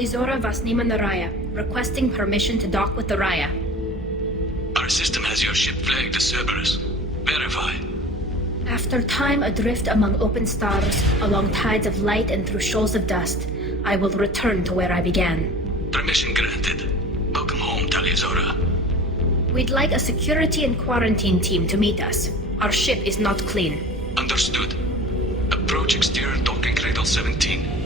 Talizora Vasnima Naraya, requesting permission to dock with the Raya. Our system has your ship flagged as Cerberus. Verify. After time adrift among open stars, along tides of light and through shoals of dust, I will return to where I began. Permission granted. Welcome home, Talizora. We'd like a security and quarantine team to meet us. Our ship is not clean. Understood. Approach exterior docking cradle 17.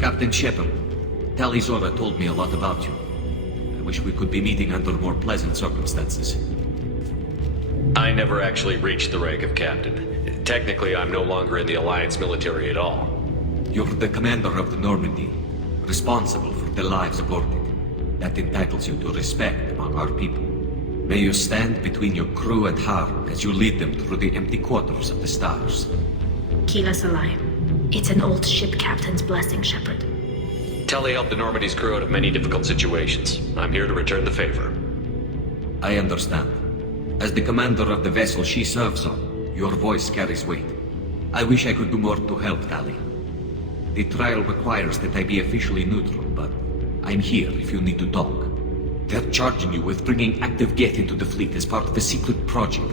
Captain Shepard, Talizora told me a lot about you. I wish we could be meeting under more pleasant circumstances. I never actually reached the rank of captain. Technically, I'm no longer in the Alliance military at all. You're the commander of the Normandy, responsible for the lives aboard it. That entitles you to respect among our people. May you stand between your crew and harm as you lead them through the empty quarters of the stars. Kila Salai. It's an old ship captain's blessing, Shepard. Tali helped the Normandy's crew out of many difficult situations. I'm here to return the favor. I understand. As the commander of the vessel she serves on, your voice carries weight. I wish I could do more to help, Tali. The trial requires that I be officially neutral, but I'm here if you need to talk. They're charging you with bringing active Geth into the fleet as part of a secret project.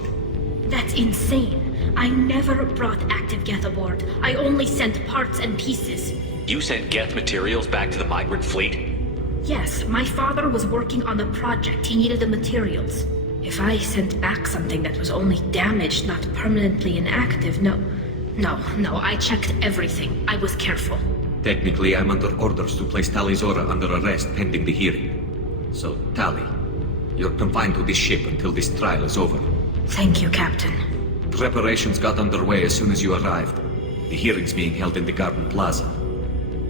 That's insane. I never brought active Geth aboard. I only sent parts and pieces. You sent Geth materials back to the migrant fleet? Yes, my father was working on a project. He needed the materials. If I sent back something that was only damaged, not permanently inactive, no, I checked everything. I was careful. Technically, I'm under orders to place Talizora under arrest pending the hearing. So, Tali, you're confined to this ship until this trial is over. Thank you, Captain. Preparations got underway as soon as you arrived. The hearing's being held in the Garden Plaza.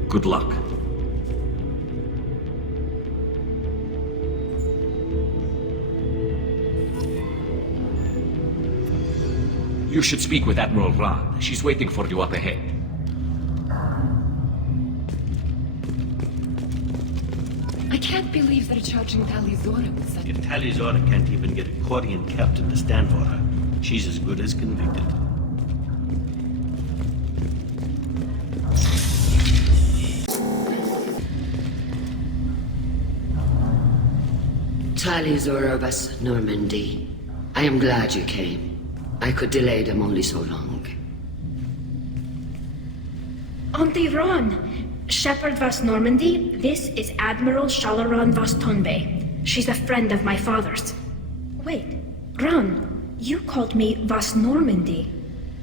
Good luck. You should speak with Admiral Ra. She's waiting for you up ahead. I can't believe they're charging Talizora with such... If Talizora can't even get a Quarian captain to stand for her, she's as good as convicted. Talizora Vas Normandy. I am glad you came. I could delay them only so long. Auntie Ron! Shepard Vas Normandy, this is Admiral Shalaran Vas Tonbe. She's a friend of my father's. Wait, Ron, you called me Vas Normandy.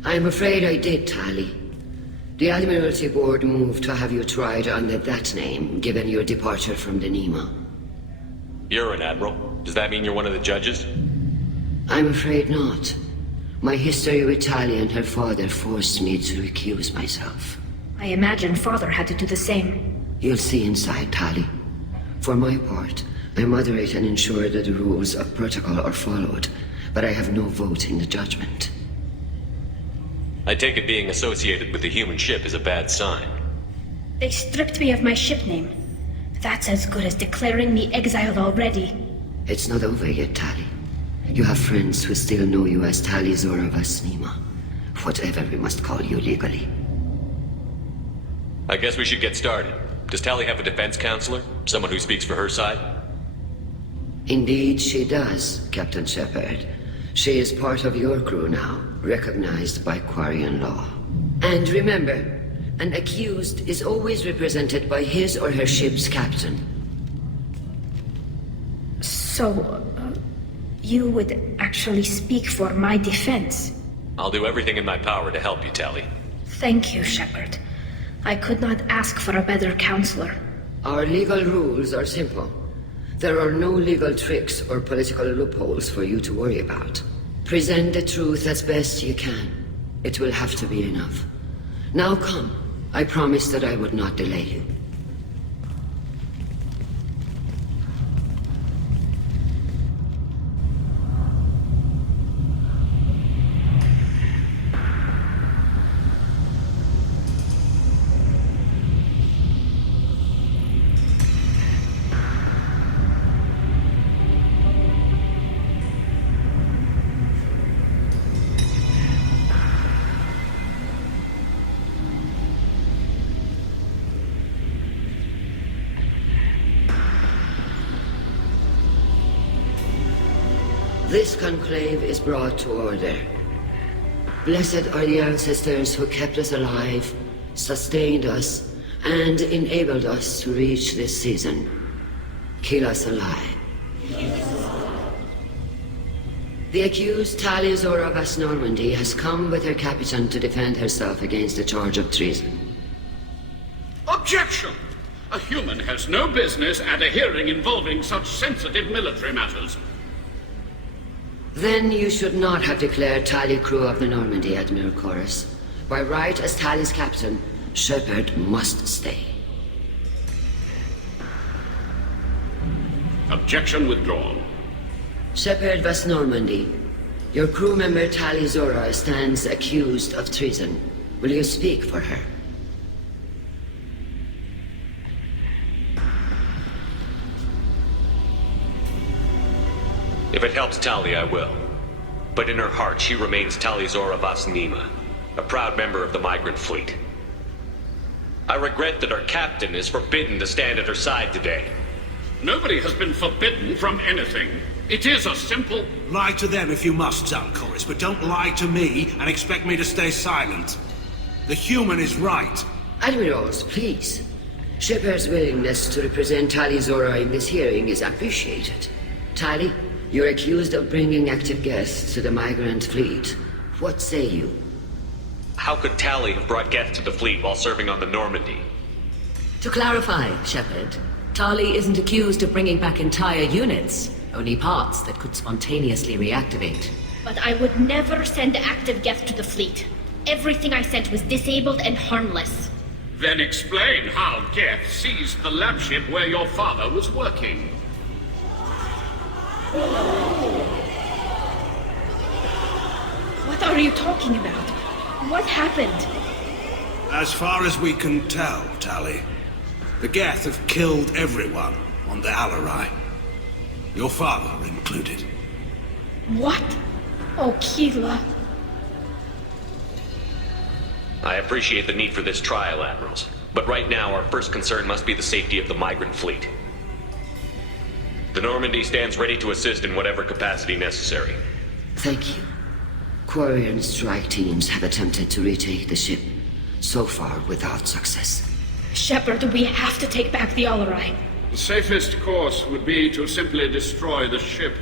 I'm afraid I did, Tali. The Admiralty Board moved to have you tried under that name, given your departure from the Nima. You're an admiral. Does that mean you're one of the judges? I'm afraid not. My history with Tali and her father forced me to recuse myself. I imagine father had to do the same. You'll see inside, Tali. For my part, I moderate and ensure that the rules of protocol are followed, but I have no vote in the judgment. I take it being associated with the human ship is a bad sign. They stripped me of my ship name. That's as good as declaring me exiled already. It's not over yet, Tali. You have friends who still know you as Talizora Vasnima. Whatever we must call you legally. I guess we should get started. Does Tali have a defense counselor? Someone who speaks for her side? Indeed she does, Captain Shepard. She is part of your crew now, recognized by Quarian law. And remember, an accused is always represented by his or her ship's captain. So, you would actually speak for my defense? I'll do everything in my power to help you, Tali. Thank you, Shepard. I could not ask for a better counselor. Our legal rules are simple. There are no legal tricks or political loopholes for you to worry about. Present the truth as best you can. It will have to be enough. Now come. I promised that I would not delay you. This conclave is brought to order. Blessed are the ancestors who kept us alive, sustained us, and enabled us to reach this season. Keep us alive. The accused Tali Zora of Normandy has come with her captain to defend herself against a charge of treason. Objection! A human has no business at a hearing involving such sensitive military matters. Then you should not have declared Tali crew of the Normandy, Admiral Chorus. By right as Tali's captain, Shepard must stay. Objection withdrawn. Shepard Vas Normandy, your crew member Tali Zora stands accused of treason. Will you speak for her? If it helps Tali, I will. But in her heart, she remains Tali Zora Vas Nima, a proud member of the migrant fleet. I regret that our captain is forbidden to stand at her side today. Nobody has been forbidden from anything. It is a simple... Lie to them if you must, Zalcoris, but don't lie to me and expect me to stay silent. The human is right. Admirals, please. Shepard's willingness to represent Tali Zora in this hearing is appreciated. Tali, you're accused of bringing active guests to the migrant fleet. What say you? How could Tali have brought Geth to the fleet while serving on the Normandy? To clarify, Shepard, Tali isn't accused of bringing back entire units, only parts that could spontaneously reactivate. But I would never send active Geth to the fleet. Everything I sent was disabled and harmless. Then explain how Geth seized the lab ship where your father was working. What are you talking about? What happened? As far as we can tell, Tali, the Geth have killed everyone on the Alarai. Your father included. What? Oh, Keela. I appreciate the need for this trial, Admirals. But right now, our first concern must be the safety of the migrant fleet. The Normandy stands ready to assist in whatever capacity necessary. Thank you. Quarian strike teams have attempted to retake the ship, so far without success. Shepard, we have to take back the Alarai. The safest course would be to simply destroy the ship.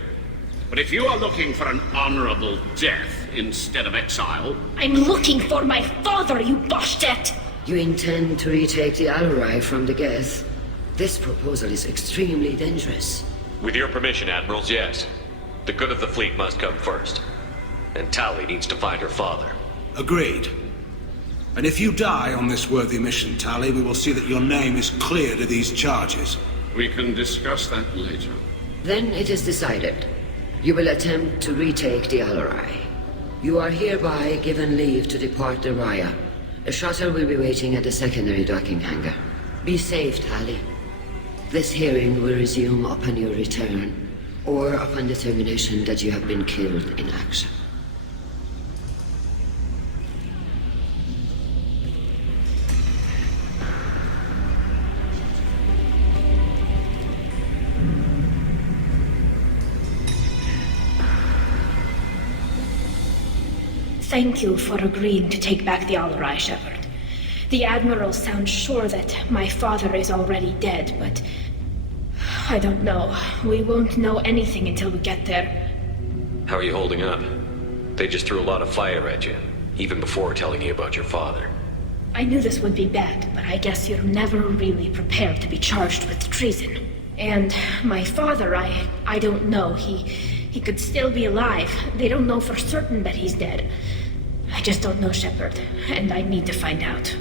But if you are looking for an honorable death instead of exile... I'm looking for my father, you bastet! You intend to retake the Alarai from the Geth? This proposal is extremely dangerous. With your permission, Admirals, yes. The good of the fleet must come first. And Tali needs to find her father. Agreed. And if you die on this worthy mission, Tali, we will see that your name is cleared of these charges. We can discuss that later. Then it is decided. You will attempt to retake the Alarai. You are hereby given leave to depart the Raya. A shuttle will be waiting at the secondary docking hangar. Be safe, Tali. This hearing will resume upon your return, or upon determination that you have been killed in action. Thank you for agreeing to take back the Alarai, Shepard. The Admiral sounds sure that my father is already dead, but... I don't know. We won't know anything until we get there. How are you holding up? They just threw a lot of fire at you, even before telling you about your father. I knew this would be bad, but I guess you're never really prepared to be charged with treason. And my father, I don't know. He could still be alive. They don't know for certain that he's dead. I just don't know, Shepard, and I need to find out.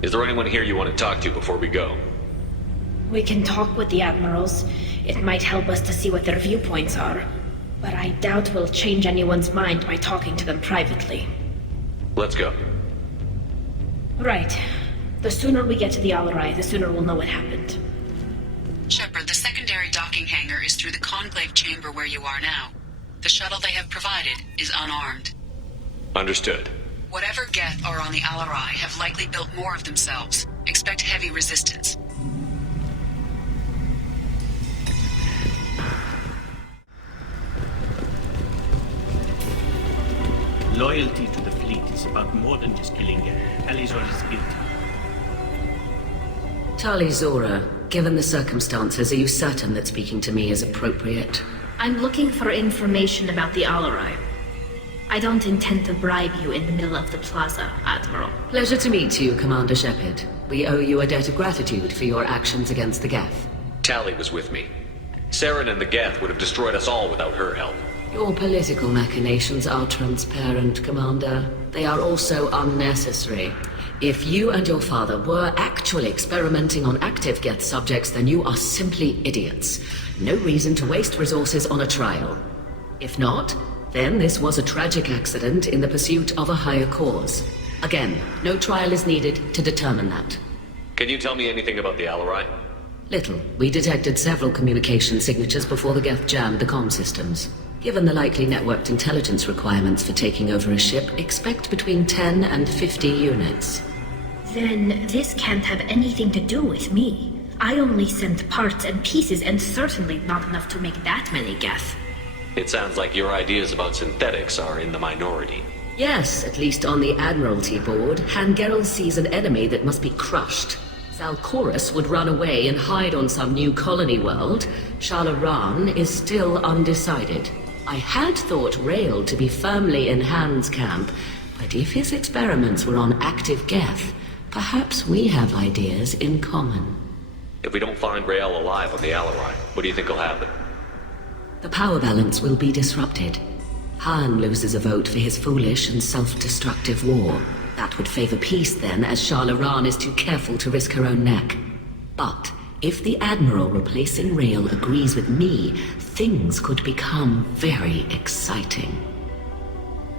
Is there anyone here you want to talk to before we go? We can talk with the Admirals. It might help us to see what their viewpoints are. But I doubt we'll change anyone's mind by talking to them privately. Let's go. Right. The sooner we get to the Alarai, the sooner we'll know what happened. Shepard, the secondary docking hangar is through the conclave chamber where you are now. The shuttle they have provided is unarmed. Understood. Whatever Geth are on the Alarai have likely built more of themselves. Expect heavy resistance. Loyalty to the fleet is about more than just killing Geth. Tali Zora is guilty. Tali Zora, given the circumstances, are you certain that speaking to me is appropriate? I'm looking for information about the Alarai. I don't intend to bribe you in the middle of the plaza, Admiral. Pleasure to meet you, Commander Shepard. We owe you a debt of gratitude for your actions against the Geth. Tali was with me. Saren and the Geth would have destroyed us all without her help. Your political machinations are transparent, Commander. They are also unnecessary. If you and your father were actually experimenting on active Geth subjects, then you are simply idiots. No reason to waste resources on a trial. If not, then this was a tragic accident in the pursuit of a higher cause. Again, no trial is needed to determine that. Can you tell me anything about the Alarai? Little. We detected several communication signatures before the Geth jammed the comm systems. Given the likely networked intelligence requirements for taking over a ship, expect between 10 and 50 units. Then this can't have anything to do with me. I only sent parts and pieces, and certainly not enough to make that many Geth. It sounds like your ideas about synthetics are in the minority. Yes, at least on the Admiralty board, Hangerel sees an enemy that must be crushed. Zalcorus would run away and hide on some new colony world. Shalaran is still undecided. I had thought Rael to be firmly in Han's camp, but if his experiments were on active Geth, perhaps we have ideas in common. If we don't find Rael alive on the Alarai, what do you think will happen? The power balance will be disrupted. Han loses a vote for his foolish and self-destructive war. That would favor peace then, as Shalaran is too careful to risk her own neck. But if the Admiral replacing Rael agrees with me, things could become very exciting.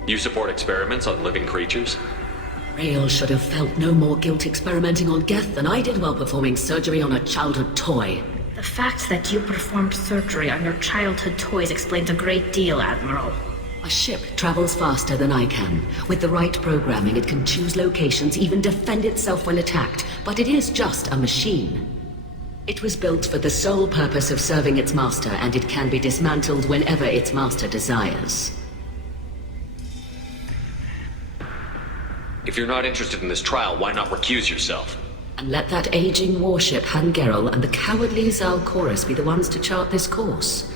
You support experiments on living creatures? Rael should have felt no more guilt experimenting on Geth than I did while performing surgery on a childhood toy. The fact that you performed surgery on your childhood toys explains a great deal, Admiral. A ship travels faster than I can. With the right programming, it can choose locations, even defend itself when attacked. But it is just a machine. It was built for the sole purpose of serving its master, and it can be dismantled whenever its master desires. If you're not interested in this trial, why not recuse yourself? And let that aging warship Hangerel and the cowardly Zalcorus be the ones to chart this course?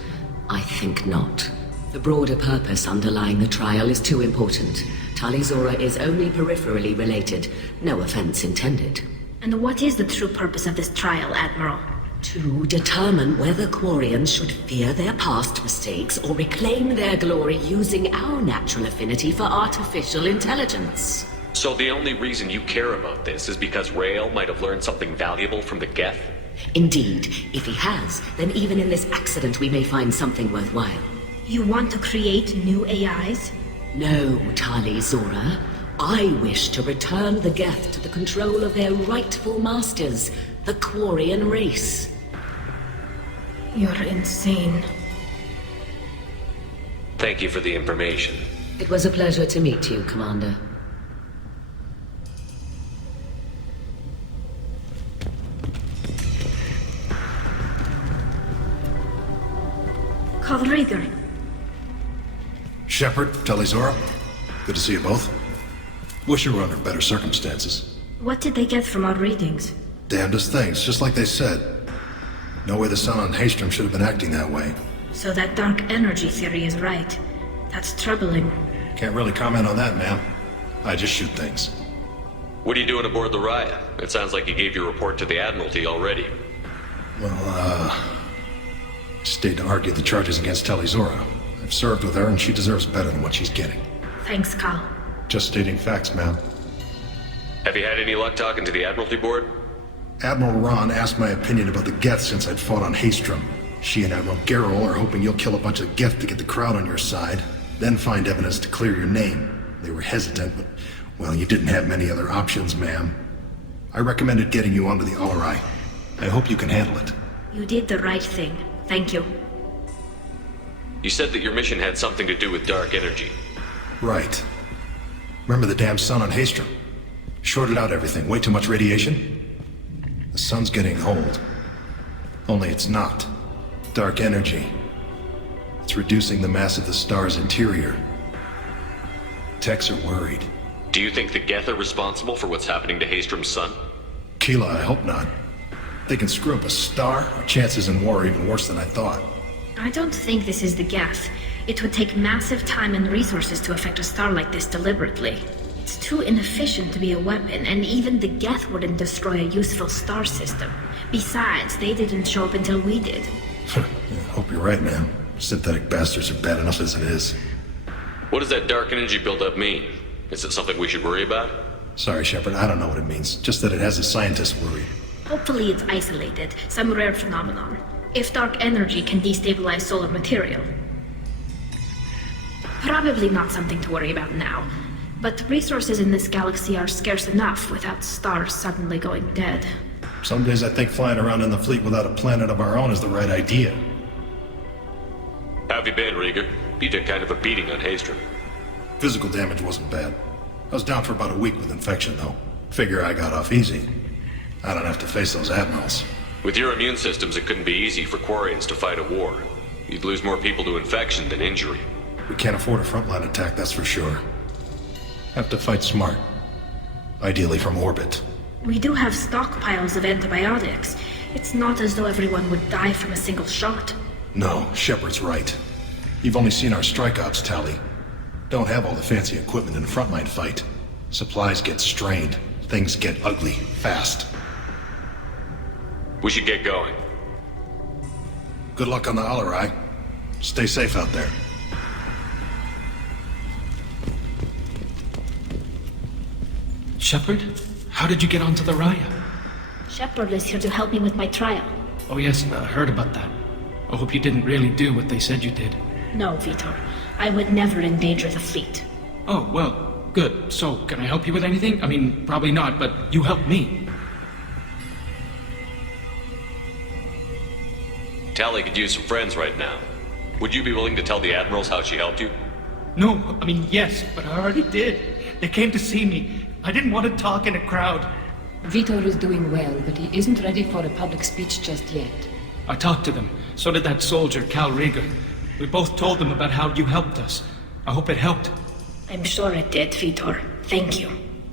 I think not. The broader purpose underlying the trial is too important. Tali Zora is only peripherally related. No offense intended. And what is the true purpose of this trial, Admiral? To determine whether Quarians should fear their past mistakes or reclaim their glory using our natural affinity for artificial intelligence. So the only reason you care about this is because Rael might have learned something valuable from the Geth? Indeed. If he has, then even in this accident we may find something worthwhile. You want to create new AIs? No, Tali Zora. I wish to return the Geth to the control of their rightful masters, the Quarian race. You're insane. Thank you for the information. It was a pleasure to meet you, Commander. Call Rhaegar. Shepard, Tali Zora. Good to see you both. Wish you were under better circumstances. What did they get from our readings? Damnedest things, just like they said. No way the sun on Haystrom should have been acting that way. So that dark energy theory is right. That's troubling. Can't really comment on that, ma'am. I just shoot things. What are you doing aboard the Raya? It sounds like you gave your report to the Admiralty already. Well, stayed to argue the charges against Tali Zora. I've served with her and she deserves better than what she's getting. Thanks, Cal. Just stating facts, ma'am. Have you had any luck talking to the Admiralty board? Admiral Ron asked my opinion about the Geth since I'd fought on Haystrom. She and Admiral Gerrel are hoping you'll kill a bunch of Geth to get the crowd on your side, then find evidence to clear your name. They were hesitant, but, well, you didn't have many other options, ma'am. I recommended getting you onto the Alarai. I hope you can handle it. You did the right thing. Thank you. You said that your mission had something to do with dark energy. Right. Remember the damn sun on Haystrom? Shorted out everything. Way too much radiation? The sun's getting old. Only it's not. Dark energy. It's reducing the mass of the star's interior. Techs are worried. Do you think the Geth are responsible for what's happening to Haystrom's son? Keela, I hope not. They can screw up a star. Our chances in war are even worse than I thought. I don't think this is the Geth. It would take massive time and resources to affect a star like this deliberately. It's too inefficient to be a weapon, and even the Geth wouldn't destroy a useful star system. Besides, they didn't show up until we did. Yeah, hope you're right, man. Synthetic bastards are bad enough as it is. What does that dark energy buildup mean? Is it something we should worry about? Sorry, Shepard, I don't know what it means. Just that it has the scientists worried. Hopefully it's isolated, some rare phenomenon. If dark energy can destabilize solar material. Probably not something to worry about now. But resources in this galaxy are scarce enough without stars suddenly going dead. Some days I think flying around in the fleet without a planet of our own is the right idea. How have you been, Rieger? You took kind of a beating on Haystrom. Physical damage wasn't bad. I was down for about a week with infection, though. Figure I got off easy. I don't have to face those admirals. With your immune systems, it couldn't be easy for Quarians to fight a war. You'd lose more people to infection than injury. We can't afford a frontline attack, that's for sure. Have to fight smart. Ideally from orbit. We do have stockpiles of antibiotics. It's not as though everyone would die from a single shot. No, Shepard's right. You've only seen our strike ops, Tali. Don't have all the fancy equipment in a frontline fight. Supplies get strained. Things get ugly, fast. We should get going. Good luck on the Alarai. Stay safe out there. Shepard? How did you get onto the Raya? Shepard is here to help me with my trial. Oh yes, I heard about that. I hope you didn't really do what they said you did. No, Vitor. I would never endanger the fleet. Oh, well, good. So, can I help you with anything? I mean, probably not, but you helped me. Tali could use some friends right now. Would you be willing to tell the admirals how she helped you? No, I mean, yes, but I already did. They came to see me. I didn't want to talk in a crowd. Vitor is doing well, but he isn't ready for a public speech just yet. I talked to them. So did that soldier, Cal Rieger. We both told them about how you helped us. I hope it helped. I'm sure it did, Vitor. Thank you.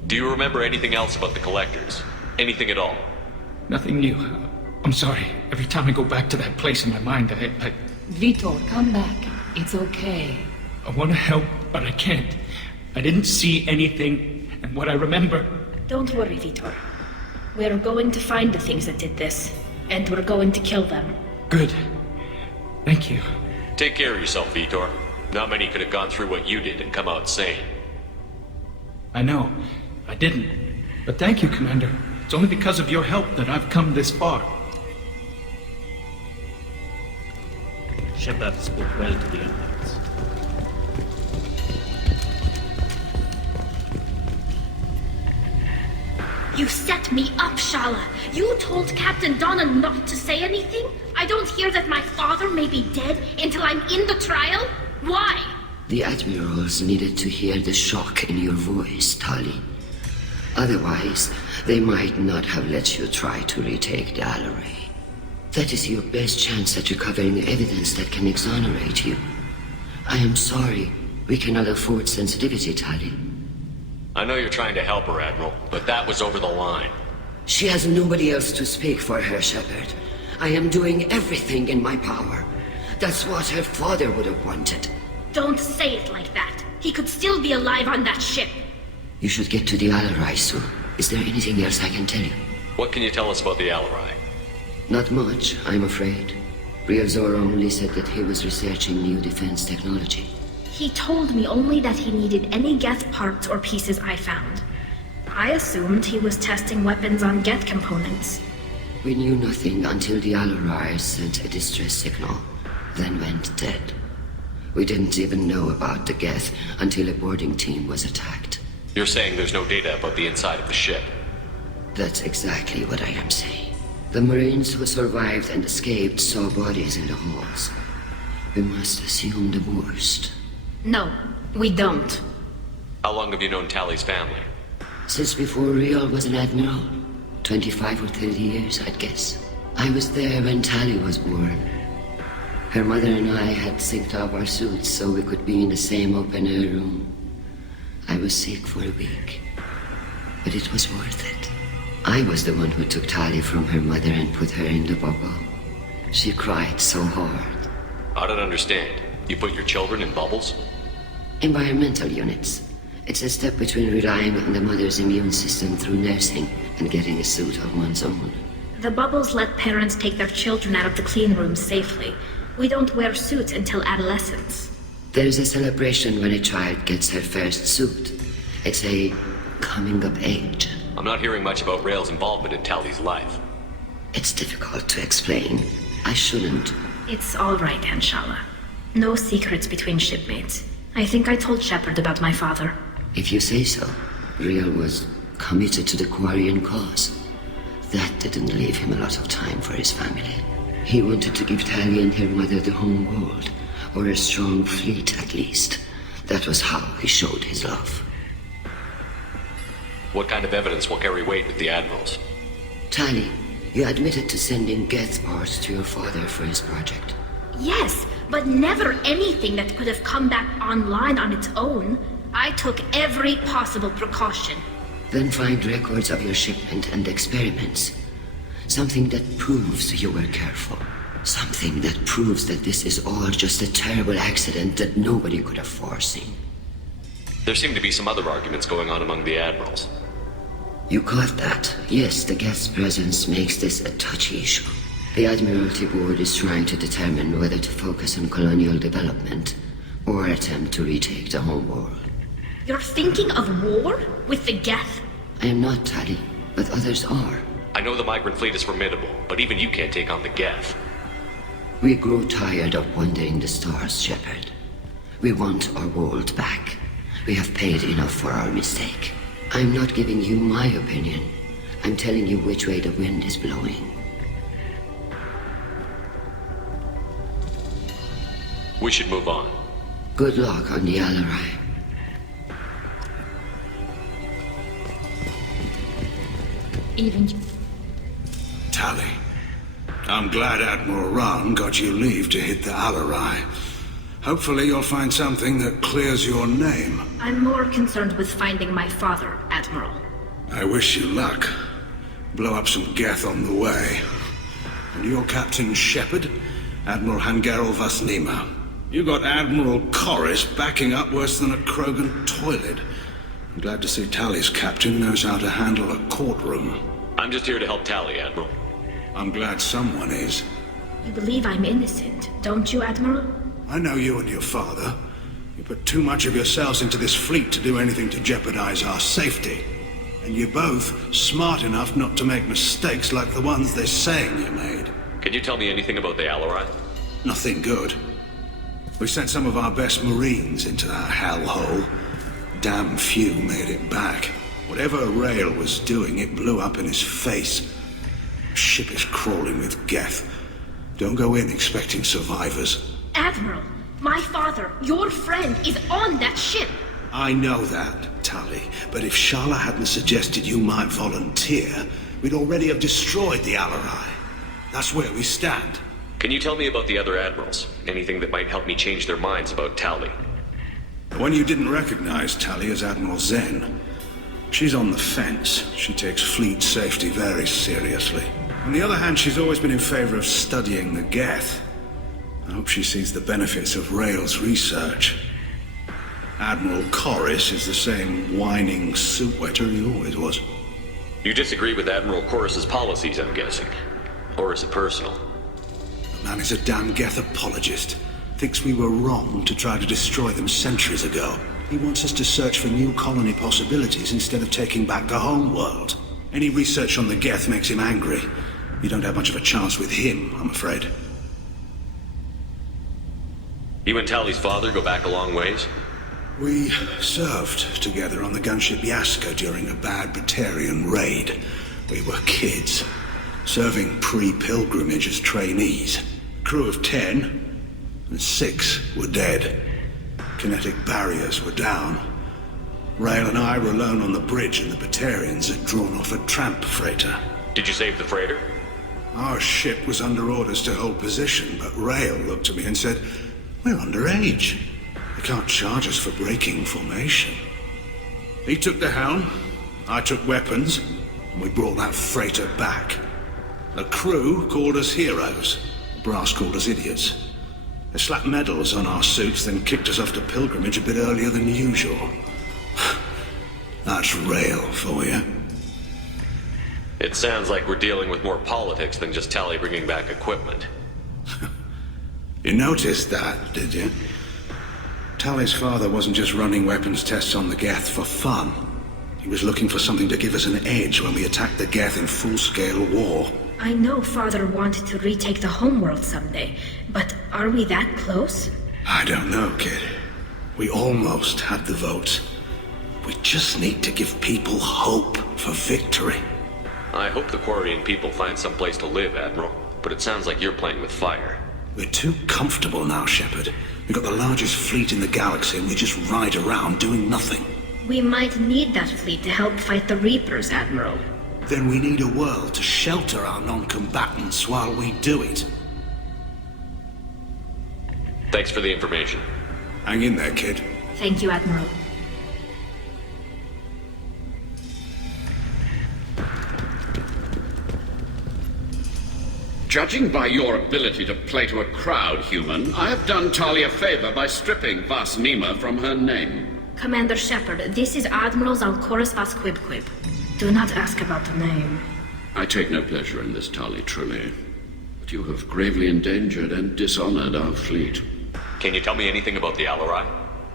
Do you remember anything else about the Collectors? Anything at all? Nothing new. I'm sorry. Every time I go back to that place in my mind, I... Vitor, come back. It's okay. I want to help, but I can't. I didn't see anything, and what I remember... Don't worry, Vitor. We're going to find the things that did this, and we're going to kill them. Good. Thank you. Take care of yourself, Vitor. Not many could have gone through what you did and come out sane. I know. I didn't. But thank you, Commander. It's only because of your help that I've come this far. Shepard spoke well to the Admirals. You set me up, Shala. You told Captain Donna not to say anything? I don't hear that my father may be dead until I'm in the trial? Why? The admirals needed to hear the shock in your voice, Tali. Otherwise, they might not have let you try to retake the Alarai. That is your best chance at recovering evidence that can exonerate you. I am sorry. We cannot afford sensitivity, Tali. I know you're trying to help her, Admiral, but that was over the line. She has nobody else to speak for her, Shepard. I am doing everything in my power. That's what her father would have wanted. Don't say it like that. He could still be alive on that ship. You should get to the Alarai soon. Is there anything else I can tell you? What can you tell us about the Alarai? Not much, I'm afraid. Riazor only said that he was researching new defense technology. He told me only that he needed any Geth parts or pieces I found. I assumed he was testing weapons on Geth components. We knew nothing until the Alarai sent a distress signal, then went dead. We didn't even know about the Geth until a boarding team was attacked. You're saying there's no data about the inside of the ship? That's exactly what I am saying. The Marines who survived and escaped saw bodies in the halls. We must assume the worst. No, we don't. How long have you known Tali's family? Since before Rial was an admiral. 25 or 30 years, I'd guess. I was there when Tali was born. Her mother and I had synced up our suits so we could be in the same open-air room. was sick for a week. But it was worth it. I was the one who took Tali from her mother and put her in the bubble. She cried so hard. I don't understand. You put your children in bubbles? Environmental units. It's a step between relying on the mother's immune system through nursing and getting a suit of one's own. The bubbles let parents take their children out of the clean rooms safely. We don't wear suits until adolescence. There's a celebration when a child gets her first suit. It's a coming of age. I'm not hearing much about Rael's involvement in Tali's life. It's difficult to explain. I shouldn't. It's all right, Anshala. No secrets between shipmates. I think I told Shepard about my father. If you say so. Rael was committed to the Quarian cause. That didn't leave him a lot of time for his family. He wanted to give Tali and her mother the home world, or a strong fleet at least. That was how he showed his love. What kind of evidence will carry weight with the admirals? Tali, you admitted to sending Geth parts to your father for his project. Yes, but never anything that could have come back online on its own. I took every possible precaution. Then find records of your shipment and experiments. Something that proves you were careful. Something that proves that this is all just a terrible accident that nobody could have foreseen. There seem to be some other arguments going on among the admirals. You caught that? Yes, the Geth's presence makes this a touchy issue. The Admiralty Board is trying to determine whether to focus on colonial development or attempt to retake the home world. You're thinking of war? With the Geth? I am not, Tali, but others are. I know the migrant fleet is formidable, but even you can't take on the Geth. We grow tired of wandering the stars, Shepard. We want our world back. We have paid enough for our mistake. I'm not giving you my opinion. I'm telling you which way the wind is blowing. We should move on. Good luck on the Alarai. Even you... Tali, I'm glad Admiral Rahn got you leave to hit the Alarai. Hopefully you'll find something that clears your name. I'm more concerned with finding my father, Admiral. I wish you luck. Blow up some Geth on the way. And your Captain Shepard, Admiral Hangarel Vasnima. You got Admiral Corris backing up worse than a Krogan toilet. I'm glad to see Tali's captain knows how to handle a courtroom. I'm just here to help Tali, Admiral. I'm glad someone is. You believe I'm innocent, don't you, Admiral? I know you and your father. You put too much of yourselves into this fleet to do anything to jeopardize our safety. And you're both smart enough not to make mistakes like the ones they're saying you made. Can you tell me anything about the Alarai? Nothing good. We sent some of our best Marines into that hellhole. Damn few made it back. Whatever Rael was doing, it blew up in his face. Ship is crawling with Geth. Don't go in expecting survivors. Admiral, my father, your friend, is on that ship. I know that, Tali, but if Shala hadn't suggested you might volunteer, we'd already have destroyed the Alarai. That's where we stand. Can you tell me about the other admirals? Anything that might help me change their minds about Tali? The one you didn't recognize, Tali, is Admiral Zen. She's on the fence. She takes fleet safety very seriously. On the other hand, she's always been in favor of studying the Geth. I hope she sees the benefits of Rael's research. Admiral Corris is the same whining suit wetter he always was. You disagree with Admiral Corris's policies, I'm guessing. Or is it personal? The man is a damn Geth apologist. Thinks we were wrong to try to destroy them centuries ago. He wants us to search for new colony possibilities instead of taking back the home world. Any research on the Geth makes him angry. You don't have much of a chance with him, I'm afraid. You and Tali's father go back a long ways? We served together on the gunship Yaska during a bad Batarian raid. We were kids, serving pre-pilgrimage as trainees. Crew of 10, and 6 were dead. Kinetic barriers were down. Rael and I were alone on the bridge, and the Batarians had drawn off a tramp freighter. Did you save the freighter? Our ship was under orders to hold position, but Rael looked at me and said, "We're underage. They can't charge us for breaking formation." He took the helm, I took weapons, and we brought that freighter back. The crew called us heroes. Brass called us idiots. They slapped medals on our suits, then kicked us off to pilgrimage a bit earlier than usual. That's rail for you. It sounds like we're dealing with more politics than just Tali bringing back equipment. You noticed that, did you? Tali's father wasn't just running weapons tests on the Geth for fun. He was looking for something to give us an edge when we attacked the Geth in full-scale war. I know Father wanted to retake the homeworld someday, but are we that close? I don't know, kid. We almost had the votes. We just need to give people hope for victory. I hope the Quarian people find some place to live, Admiral, but it sounds like you're playing with fire. We're too comfortable now, Shepard. We've got the largest fleet in the galaxy and we just ride around doing nothing. We might need that fleet to help fight the Reapers, Admiral. Then we need a world to shelter our non-combatants while we do it. Thanks for the information. Hang in there, kid. Thank you, Admiral. Judging by your ability to play to a crowd, human, I have done Tali a favor by stripping Vas Nima from her name. Commander Shepard, this is Admiral Zalcorus Vas Quib. Do not ask about the name. I take no pleasure in this, Tali, truly. But you have gravely endangered and dishonored our fleet. Can you tell me anything about the Alarai?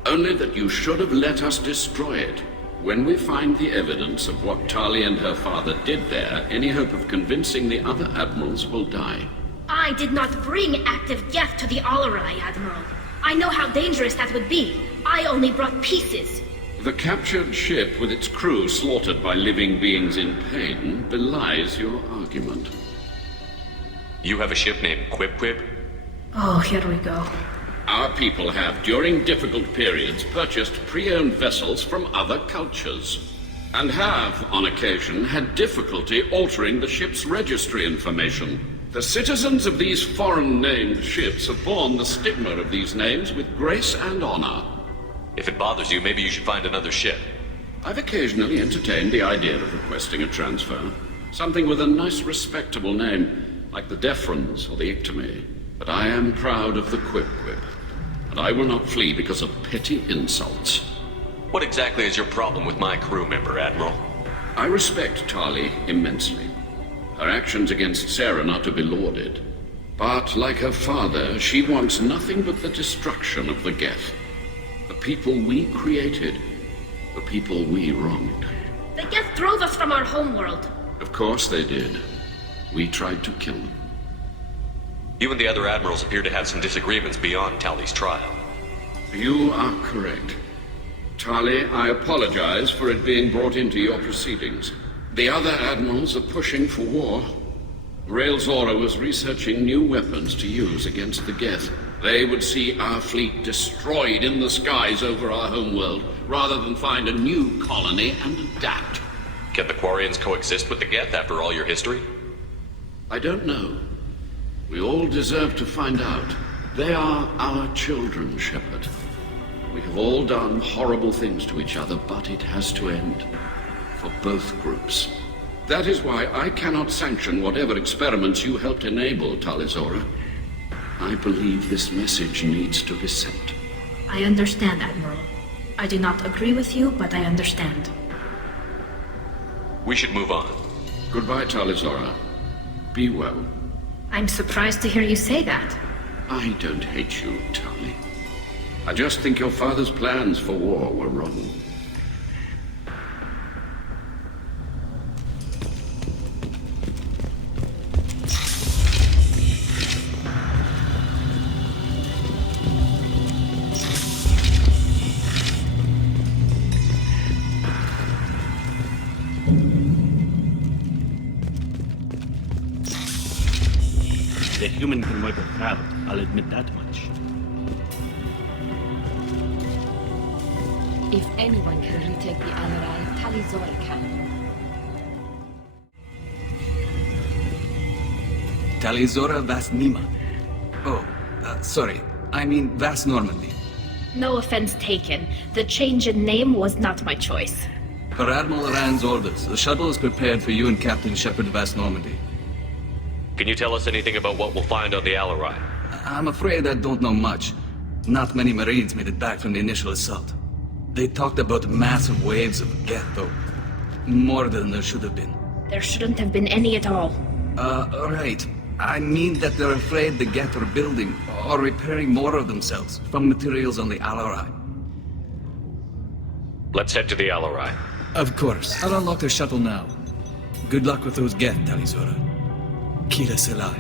Only that you should have let us destroy it. When we find the evidence of what Tali and her father did there, any hope of convincing the other admirals will die. I did not bring active Geth to the Alarai, Admiral. I know how dangerous that would be. I only brought pieces. The captured ship with its crew slaughtered by living beings in pain belies your argument. You have a ship named Quib? Oh, here we go. Our people have, during difficult periods, purchased pre-owned vessels from other cultures, and have, on occasion, had difficulty altering the ship's registry information. The citizens of these foreign-named ships have borne the stigma of these names with grace and honor. If it bothers you, maybe you should find another ship. I've occasionally entertained the idea of requesting a transfer. Something with a nice, respectable name, like the Defrons or the Ictomy. But I am proud of the Quib, and I will not flee because of petty insults. What exactly is your problem with my crew member, Admiral? I respect Tali immensely. Her actions against Sarah are not to be lauded. But, like her father, she wants nothing but the destruction of the Geth. The people we created. The people we wronged. The Geth drove us from our homeworld. Of course they did. We tried to kill them. You and the other admirals appear to have some disagreements beyond Tali's trial. You are correct. Tali, I apologize for it being brought into your proceedings. The other admirals are pushing for war. Rael Zora was researching new weapons to use against the Geth. They would see our fleet destroyed in the skies over our homeworld, rather than find a new colony and adapt. Can the Quarians coexist with the Geth after all your history? I don't know. We all deserve to find out. They are our children, Shepard. We have all done horrible things to each other, but it has to end. For both groups. That is why I cannot sanction whatever experiments you helped enable, Tali Zora. I believe this message needs to be sent. I understand, Admiral. I do not agree with you, but I understand. We should move on. Goodbye, Tali Zora. Be well. I'm surprised to hear you say that. I don't hate you, Tali. I just think your father's plans for war were wrong. The human can wipe a crowd, I'll admit that much. If anyone can retake the Alarai, Tali Zora can. Tali Zora Vas Nima. Oh, sorry. I mean Vas Normandy. No offense taken. The change in name was not my choice. Per Admiral Rand's orders, the shuttle is prepared for you and Captain Shepard Vast Normandy. Can you tell us anything about what we'll find on the Alarai? I'm afraid I don't know much. Not many Marines made it back from the initial assault. They talked about massive waves of Geth, though. More than there should have been. There shouldn't have been any at all. Right. I mean that they're afraid the Geth are building or repairing more of themselves from materials on the Alarai. Let's head to the Alarai. Of course. I'll unlock the shuttle now. Good luck with those Geth, Tali Zora. Kira Selai.